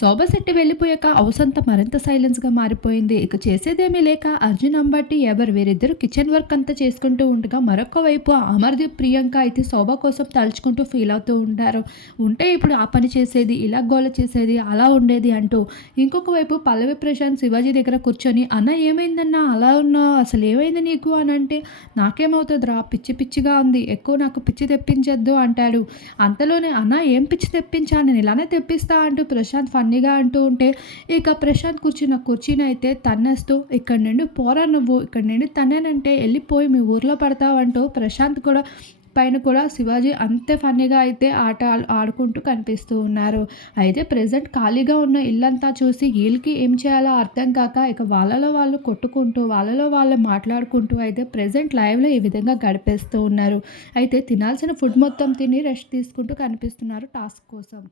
శోభశెట్టి వెళ్ళిపోయాక అవసంత మరింత సైలెన్స్గా మారిపోయింది. ఇక చేసేదేమీ లేక అర్జున్ అంబట్టి ఎవరు వీరిద్దరు కిచెన్ వర్క్ అంతా చేసుకుంటూ ఉండగా మరొక వైపు అమర్దీప్ ప్రియాంక అయితే శోభ కోసం తలుచుకుంటూ ఫీల్ అవుతూ ఉంటారు. ఉంటే ఇప్పుడు ఆ పని చేసేది ఇలా గోల చేసేది అలా ఉండేది అంటూ ఇంకొక వైపు పల్లవి ప్రశాంత్ శివాజీ దగ్గర కూర్చొని అన్న ఏమైందన్నా? అలా ఉన్నావు? అసలు ఏమైంది నీకు? అని అంటే నాకేమవుతుందిరా? పిచ్చి పిచ్చిగా ఉంది. ఎక్కువ నాకు పిచ్చి తెప్పించద్దు అంటాడు. అంతలోనే అన్న ఏం పిచ్చి తెప్పించా నేను ఇలానే తెప్పిస్తా అంటూ ప్రశాంత్ ఫన్నీగా అంటూ ఉంటే ఇక ప్రశాంత్ కూర్చున్న కుర్చీని అయితే తన్నేస్తూ ఇక్కడ నుండి పోరా నువ్వు ఇక్కడ నుండి తన్నేనంటే వెళ్ళిపోయి మీ ఊర్లో పడతావంటూ ప్రశాంత్ కూడా పైన కూడా శివాజీ అంతే ఫన్నీగా అయితే ఆట ఆడుకుంటూ కనిపిస్తూ ఉన్నారు. అయితే ప్రజెంట్ ఖాళీగా ఉన్న ఇల్లంతా చూసి వీళ్ళకి ఏం చేయాలో అర్థం కాక ఇక వాళ్ళలో వాళ్ళు కొట్టుకుంటూ వాళ్ళలో వాళ్ళు మాట్లాడుకుంటూ అయితే ప్రజెంట్ లైవ్లో ఈ విధంగా గడిపేస్తూ ఉన్నారు. అయితే తినాల్సిన ఫుడ్ మొత్తం తిని రెస్ట్ తీసుకుంటూ కనిపిస్తున్నారు టాస్క్ కోసం.